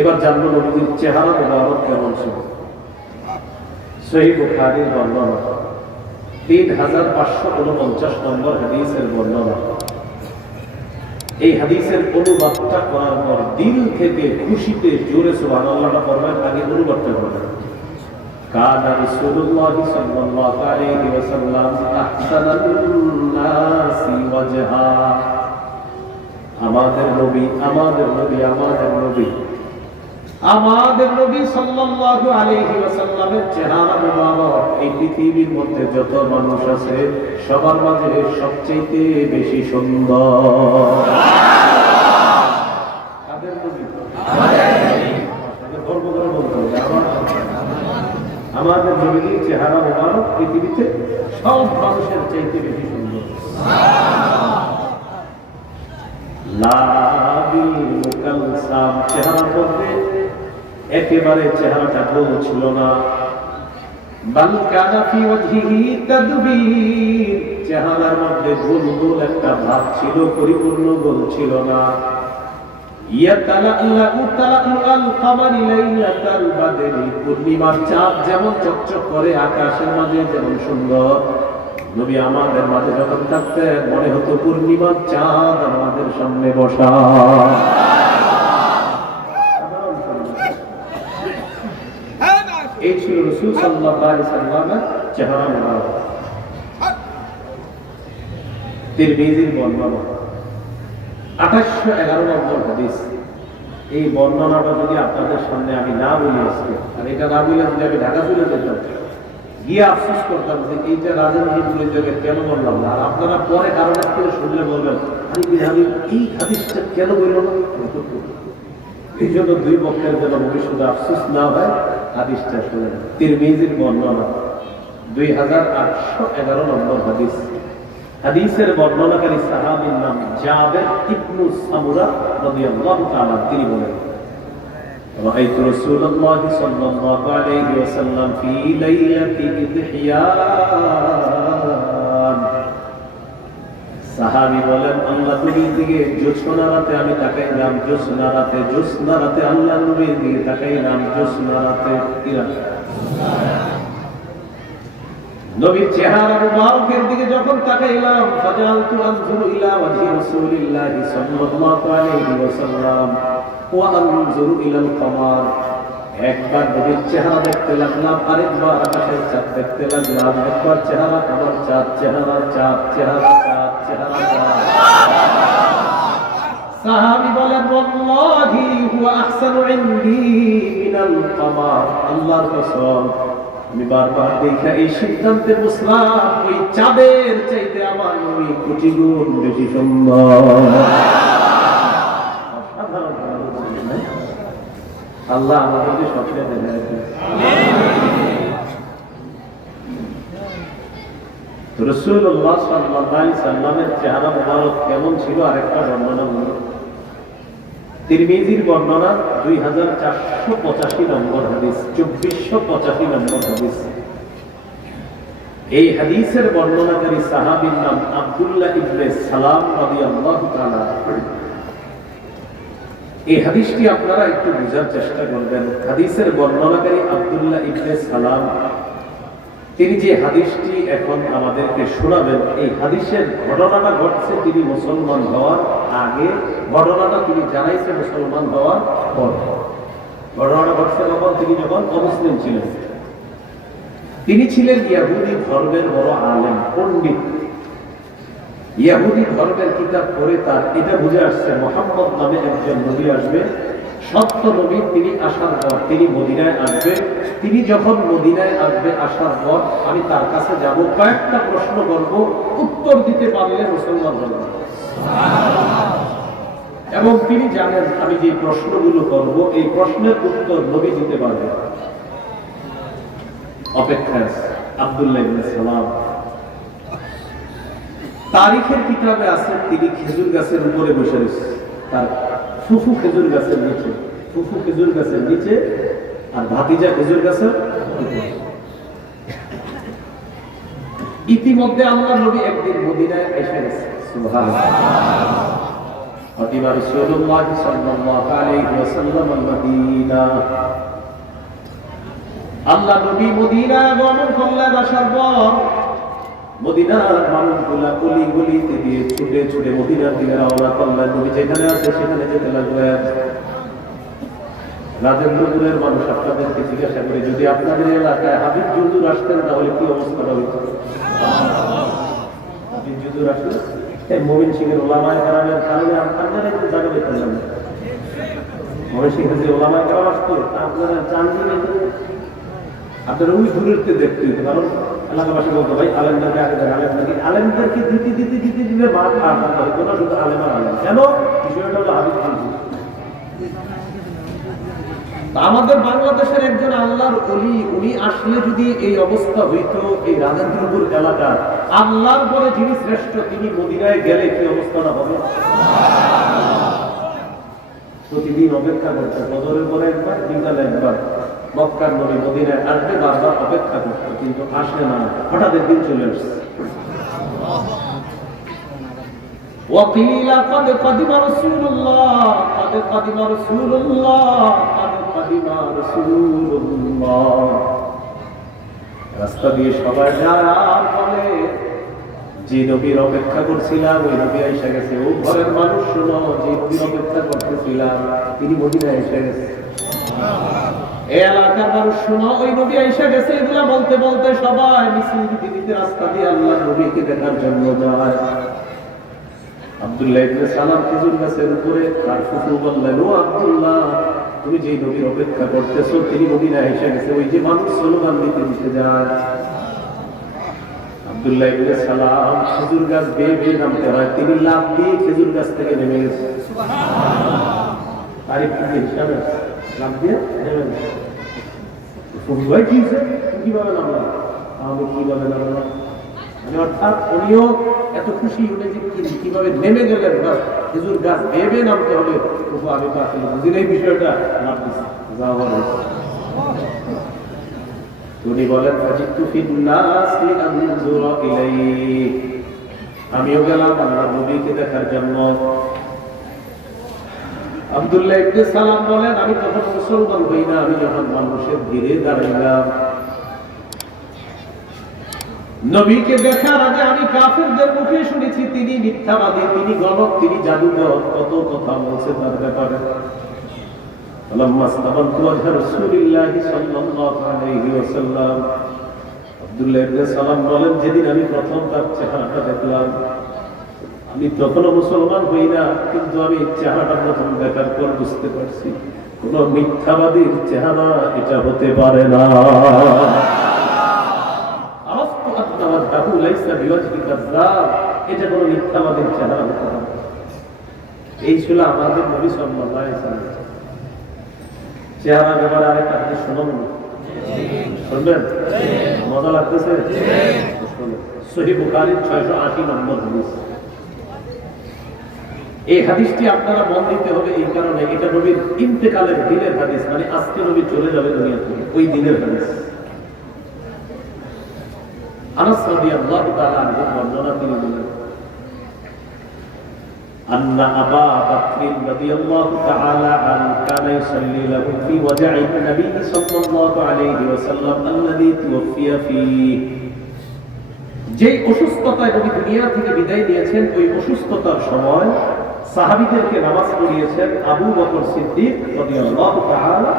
এবার জানবো নবীজির চেহারা মোবারক কেমন ছিল। সহিহ বুখারীর বর্ণনা 3549 নম্বর হাদিসের বর্ণনা। এই হাদিসের অনুবাদটা করার পর দিল থেকে খুশিতে জোরে সুবহানাল্লাহটা পড়বেন, আগে অনুবাদটা করবেন। কানা রাসূলুল্লাহ সাল্লাল্লাহু আলাইহি ওয়াসাল্লাম আহসানান নাসি ওয়াজহা। আমাদের নবী সাল্লাল্লাহু আলাইহি ওয়াসাল্লামের চেহারা মুবারক এই পৃথিবীর মধ্যে যত মানুষ আছে সবার মাঝে সবচেয়ে বেশি সুন্দর। কাদের নবী? গর্ব করে বলতে হবে আমাদের নবীর চেহারা মুবারক পৃথিবীতে সব মানুষের চাইতে বেশি সুন্দর। চেহারার মধ্যে একেবারে চেহারাটা গোল ছিল না। চেহারার মধ্যে গোল গোল একটা ভাব ছিল, পরিপূর্ণ গোল ছিল না। পূর্ণিমার চাঁদ যেমন চকচক করে আকাশের মাঝে যেমন সুন্দর, নবী আমাদের মাঝে যখন থাকতেন মনে হতো পূর্ণিমার চাঁদ আমাদের সামনে বসা। এই ছিল রাসূল সাল্লাল্লাহু আলাইহি ওয়াসাল্লামের চেহারা মুবারক। তিরমিজির বর্ণনা 2811 নম্বর হাদিস। এই বর্ণনাটা যদি আপনাদের সামনে আমি না বলি আজকে, আর এটা না বলে যদি আমি ঢাকা চলে যেতাম, গিয়ে আফসোস করতাম যে এইটা রাজনীতির জায়গায় কেন বললাম না। আর আপনারা পরে কারণ করে শুনলে বলবেন আমি এই হাদিসটা কেন বলল না। এই জন্য দুই পক্ষের যেন ভবিষ্যতে আফসোস না হয়, হাদিসটা শুনে। তিরমিজির বর্ণনা 2811 নম্বর হাদিস। হাদিসের বর্ণনাকারী সাহাবীর নাম জাবের ইবনে সামুরা রাদিয়াল্লাহু তাআলা। তিনি বলেন, রাআইতু রাসূলুল্লাহ সাল্লাল্লাহু আলাইহি ওয়াসাল্লাম ফি লাইলাতি ইদহিয়ান। সাহাবী বলেন, আল্লাহ নবীর দিকে জ্যোৎস্না রাতে আমি তাকাইলাম। জ্যোৎস্না রাতে আল্লাহ নবীর দিকে তাকাইলাম। জ্যোৎস্না রাতে নবীর চেহারা মুবারকের দিকে যখন তাকাইলাম, ফাজালতু আনজুরু ইলা ওয়াজহি রাসূলিল্লাহি সাল্লাল্লাহু আলাইহি ওয়াসাল্লাম ওয়া আনজুরু ইলাল কমার। একবার নবীর চেহারা দেখতে লাগলাম, আরেকবার আকাশের চাঁদ দেখতে লাগলাম। একবার চেহারা আমার চাঁদ, চেহারা চাঁদ, চেহারা চাঁদ, চেহারা চাঁদ। সাহাবী বলেন, ওয়াল্লাহি হুয়া আহসানু ইনদি মিনাল কমার। আল্লাহর কসম, আমি বারবার দেখা এই সিদ্ধান্তে বুঝলাম ওই চাঁদের চাইতে আমার নবী কোটি গুণ বেশি সুন্দর। আল্লাহ আমাদেরকে স্বপ্নে দেখায়। রাসূলুল্লাহ সাল্লাল্লাহু আলাইহি সাল্লামের চেহারা মুবারক কেমন ছিল আরেকটা বর্ণনা হলো তিরমিজির বর্ণনা 2485 নম্বর হাদিস, 2485 নম্বর হাদিস। এই হাদিসের বর্ণনাকারী সাহাবীর নাম আব্দুল্লাহ ইবনে সালাম রাদিয়াল্লাহু তাআলা। এই হাদিসটি আপনারা একটু বোঝার চেষ্টা করবেন। হাদিসের বর্ণনাকারী আব্দুল্লাহ ইবনে সালাম, তিনি যে হাদিসটি এখন আমাদেরকে শোনাবেন, এই হাদিসের ঘটনাটা ঘটছে তিনি মুসলমান হওয়ার আগে, ঘটনাটা তিনি জানাইছে মুসলমান হওয়ার পর। ঘটনাটা ঘটছে তখন তিনি যখন অমুসলিম ছিলেন। তিনি ছিলেন ইহুদি ধর্মের বড় আলেম, পণ্ডিত। ইহুদি ধর্মের কিতাব পড়ে তার এটা বুঝে আসছে মুহাম্মদ নামে একজন নবী আসবে, সত্য নবী। তিনি আসার পর তিনি মদিনায় আসবে। তিনি যখন মদিনায় আসবে আসার পর আমি তার কাছে যাব, কয়েকটা প্রশ্ন করব, উত্তর দিতে পারলে মুসলমান হব। এবং তিনি জানেন আমি যে প্রশ্নগুলো করব এই প্রশ্নের উত্তর নবী দিতে পারবে। অপেক্ষা আব্দুল্লাহ ইবনে সালাম। তারিখের কিতাবে আছে তিনি খেজুর গাছের উপরে বসে রয়েছে, তার ফুফু খেজুর গাছের নিচে, ফুফু খেজুর গাছের নিচে আর ভাতিজা খেজুর গাছের উপরে। ইতিমধ্যে আল্লাহর নবী একদিন মদিনায় এসে গেছে। সুবহানাল্লাহ। قدم رسول الله صلى الله عليه وسلم المدينة আল্লাহ নবী মদিনা গমন করলেন। আসার পর মদিনার মানুষগুলা গলি গলিতে দিয়ে ছুটে ছুটে মদিনার দিকে রওনা করলেন। নবী যেখানে আছে সেখানে যেতে লাগলেন। রাজেন্দ্রপুরের মানুষ আপনাদেরকে জিজ্ঞাসা করে, যদি আপনাদের এলাকায় হাবিব হুজুর আসতেন তাহলে কি অবস্থাটা হইত? হাবিব হুজুর আসলে মুমিন সিংহের ওলামায়ে কেরামের কারণে আপনারা একটু জায়গা পেতেন না। মুমিন সিংহের যে ওলামায়ে কেরাম আসতো আপনারা জানতেন, আপনারা ওই দূরেরতে দেখতে হইতো। কারণ এলাকাবাসী বলতো, ভাই আলেমদেরকে আগে দেন, আলেমদেরকে দিতে দিতে দিতে দিতে বাদ আসা হইতো না, শুধু আলেম আর আলেম। কেন? বিষয়টা হলো হাবিব হুজুর। আমাদের বাংলাদেশের একজন আল্লাহর ওলি, উনি আসলে যদি এই অবস্থা হইতো এই রাজেন্দ্রপুর এলাকার, আল্লাহর পরে যিনি শ্রেষ্ঠ তিনি মদিনায় গেলে কি অবস্থাটা হবে? প্রতিদিন অপেক্ষা করতে, বদরের পরে একবার, বিকালে একবার মক্কার নবী মদিনায় আসবে, বারবার অপেক্ষা করতে, কিন্তু আসে না। হঠাৎ একদিন চলে আসছে। وقيل قد قدم رسول الله قد قدم رسول الله قد قدم رسول الله। রাস্তা দিয়ে সবাই যায় আর বলে, যে নবীর অপেক্ষা করছিলাম ওই নবী এসে গেছে। ও ঘরের মানুষ শোনো, যে নবীর অপেক্ষা করতেছিলাম তিনি মদিনায় এসে গেছে। এই এলাকার মানুষ শোনো, ওই নবী এসে গেছে। এগুলা বলতে বলতে সবাই মিছিল দিতে দিতে রাস্তা দিয়ে আল্লাহর নবীকে দেখার জন্য যায়। আব্দুল্লাহ ইবনে সালাম খেজুর গাছের উপরে, তার ফুফু বললেন, ও আব্দুল্লাহ, তুমি যে নবীর অপেক্ষা করতেছো তিনি মদিনায় এসে গেছে। ওই যে মানুষ স্লোগান দিতে দিতে যায়। আব্দুল্লাহ ইবনে সালাম খেজুর গাছ বেয়ে বেয়ে নামতে হয়, তিনি লাফ দিয়ে খেজুর গাছ থেকে নেমে গেছে। তারিখ হিসাবে লাফ দিয়ে নেমে গেছে। ফুফু ভাই কি কিভাবে নামলাম? আমি কিভাবে নামলাম? অর্থাৎ উনিও এত খুশি হলে যে কিভাবে নেমে গেলেন, খেজুর গাছ ভেবে নামতে হবে। আমি তো আসলে বুঝিনি এই বিষয়টা। উনি বলেন, আমিও গেলাম আল্লাহর নবীকে দেখার জন্য। আব্দুল্লাহ ইবনে সালাম বলেন, আমি তখন মুসলমান হই না, আমি যখন মানুষের ভিড়ে দাঁড়াইলাম। নবীকে দেখার আগে আমি কাফেরদের মুখে শুনেছি তিনি মিথ্যাবাদী, তিনি গণক, তিনি জাদুঘর, কত কথা বলছে তার ব্যাপারে। আব্দুল্লাহ ইবনে সালাম বলেন, যেদিন আমি প্রথম তার চেহারাটা দেখলাম, আমি তখনও মুসলমান হই না, কিন্তু আমি চেহারাটা প্রথম দেখার পর বুঝতে পারছি কোন মিথ্যাবাদীর চেহারা এটা হতে পারে না। এটা কোন মিথ্যাবাদীর চেহারা হতে পারে। এই ছিল আমাদের নবী সাল্লাল্লাহু আলাইহি ওয়াসাল্লাম। চেহারা ব্যাপারে আরেকটা হাদিস শুনবেন? শুনবেন? মজা লাগতেছে? সহিহ বুখারীর 680 নম্বর হাদিস। এই হাদিসটি আপনারা মন দিতে হবে এই কারণে, এটা নবীর ইন্তেকালের দিনের হাদিস, মানে আজকে নবী চলে যাবে দুনিয়া থেকে, ওই দিনের হাদিস। আনাস রাদিয়াল্লাহু তাআলা আনহু বর্ণনা তিনি বলেন, আন্না আবা বকর রাদিয়াল্লাহু তাআলা আনহু কানা ইউসাল্লি লাহু ফি ওয়াজঈ নবী সাল্লাল্লাহু আলাইহি ওয়াসাল্লাম আল্লাযী তুওফিয়া ফীহি। যে অসুস্থতায় নবী দুনিয়া থেকে বিদায় নিয়েছেন, ওই অসুস্থতার সময় সাহাবীদেরকে নামাজ পড়িয়েছেন আবু বকর সিদ্দিক রাদিয়াল্লাহু তাআলা।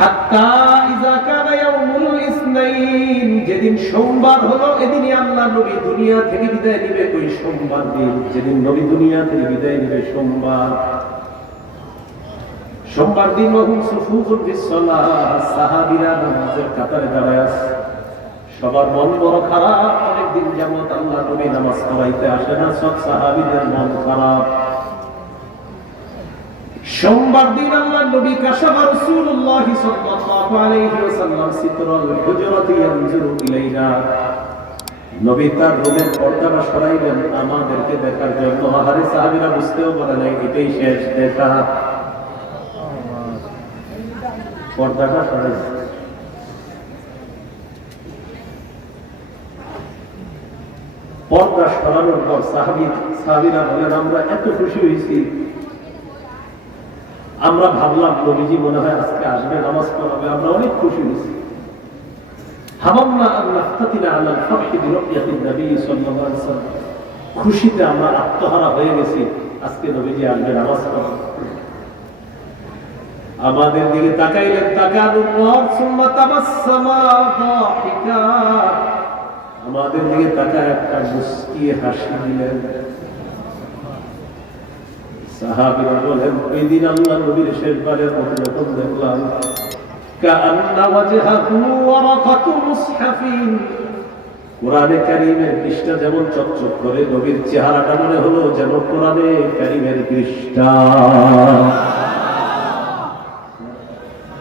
হাত্তা ইযা কানা ইয়াউমুল ইসনাইন, যেদিন সোমবার হলো এদিনই আল্লাহ নবী দুনিয়া থেকে বিদায় নিবে। ওই সোমবার দিন যেদিন নবী দুনিয়া থেকে বিদায় নিবে, সোমবার দিন ওহুম সুফুফুন ফিস সালাহ, সাহাবীরা নামাজের কাতারে দাঁড়ায় আছে। সবার মন বড় খারাপ, অনেকদিন যাবত আল্লাহ নবী নামাজ পড়াইতে আসে না, সব সাহাবীদের মন খারাপ। সোমবার দিন আল্লাহ নবী কাশাফা রাসূলুল্লাহ সাল্লাল্লাহু আলাইহি ওয়াসাল্লাম সিতরাল হুজরাতি ইয়ানজুরু ইলাইনা, নবী তার রুমের পর্দাটা সরাইলেন আমাদেরকে দেখার জন্য। আহারে সাহাবীরা বুঝতেও পারে নাই এটাই শেষ দেখা। পর্দাটা সরাইলেন। পর্দা সরানোর পর সাহাবীরা বলেন আমরা এত খুশি হয়েছি, আমরা ভাবলাম নবীজি মনে হয় আজকে আসবে, নামাজ পড়াবে, আমরা অনেক খুশি হয়েছি। হামামনা আন নাফতাতিনা আলাল ফাতহি বিরুয়াতিন নবী সাল্লাল্লাহু আলাইহি ওয়াসাল্লাম, খুশিতে আমরা আত্মহারা হয়ে গেছি, আজকে নবীজি আসবে, নামাজ পড়াবে। আমাদের দিকে তাকাইলেন, তাকানোর পর সুম্মা তাবাসসামা দাহিকা, আমাদের দিকে তাকায় একটা মুস্কিয়ে হাসি দিলেন। সাহাবীরা বলেন ওই দিন আল্লাহ নবীর শেষবারের মতো যখন দেখলাম, কাআন্না ওয়াজহাহু ওয়ারাকাতু মুসহাফিন, কোরআনে কারীমের পৃষ্ঠা যেমন চকচক করে, নবীর চেহারাটা মনে হলো যেন কোরআনে কারীমের পৃষ্ঠা,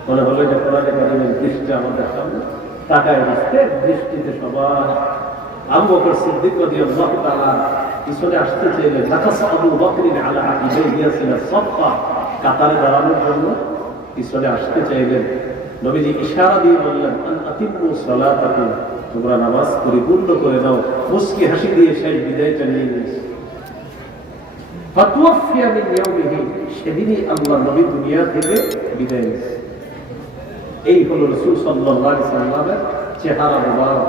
মনে হলো যে কোরআনে কারীমের পৃষ্ঠা আমাদের সামনে তাকায় আসছে দৃষ্টিতে সবার। আবু বকর সিদ্দিক রাদিয়াল্লাহু তাআলা পিছনে আসতে চাইলেন, নাকাসা আবু বকর আলা আকিবাই ইয়াসিনা সাফা, কাতারে দাঁড়ানোর জন্য পিছনে আসতে চাইলেন। নবীজি ইশারা দিয়ে বললেন আন আতিমু সালাতাকুম, তোমরা নামাজ পরিপূর্ণ করে নাও। মুস্কি হাসি দিয়ে শেষ বিদায়টা নিয়ে নিয়েছে। ফাতুওয়াফিয়া মিন ইয়াউমিহি, সেদিনই আল্লাহ নবী দুনিয়া থেকে বিদায় নিয়েছে। এই হলো রাসূল সাল্লাল্লাহু আলাইহি ওয়াসাল্লামের চেহারা মুবারক।